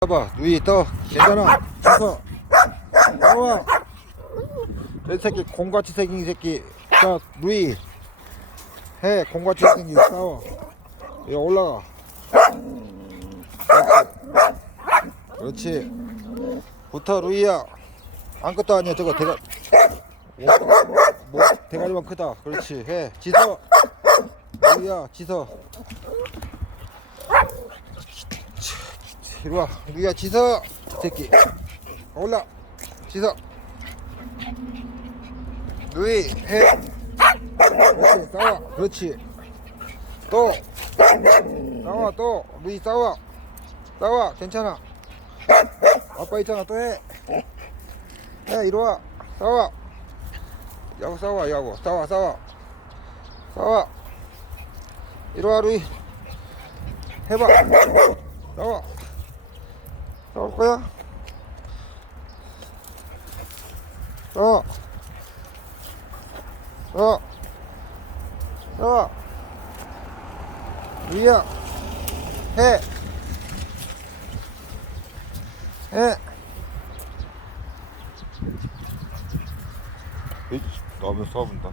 봐봐 누이 떠. 괜찮아. 서서 나와. 내 새끼 공같이 생긴 새끼. 자 누이. 해 공같이 생긴 싸워. 여기 올라가. 그렇지. 붙어 루이야. 아무것도 아니야 저거 대가 뭐, 대가리만 크다. 그렇지. 해 지서. 루이야 지서 이리 와. 루이야? 지서. 이 새끼. 올라. 지서. 루이. 해. 그렇지 싸워. 그렇지. 또. 싸워 또. 루이 싸워. 싸워. 괜찮아. 아빠 있잖아 또해. 해 이리 와. 싸워. 야구 싸워 야구. 싸워 싸워. 싸워. 이리 와 루이. 해봐. 싸워 싸울 거야? 싸워 싸워 싸워 루이야 해 해. 에이, 나오면 싸운다.